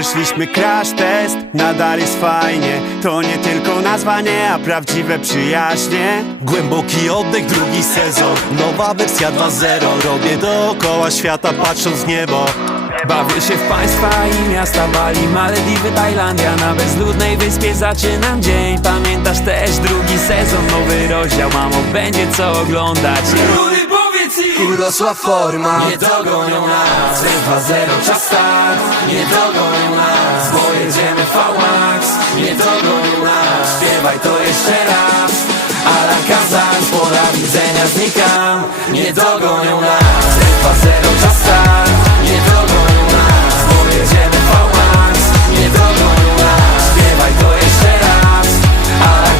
Przeszliśmy crash test, nadal jest fajnie. To nie tylko nazwa, nie, a prawdziwe przyjaźnie. Głęboki oddech, drugi sezon, nowa wersja 2.0. Robię dookoła świata patrząc w niebo. Bawię się w państwa i miasta Bali, Malediwy, Tajlandia. Na bezludnej wyspie zaczynam dzień. Pamiętasz też drugi sezon, nowy rozdział, mamo, będzie co oglądać. Rudy, powiedz im! Urosła forma, Nie dogonią nas, 2-0 czas start. Nie dogonią nas, bo jedziemy V-Max. Nie dogonią nas, śpiewaj to jeszcze raz. Alan Kazan, z pola widzenia znikam. Nie dogonią nas.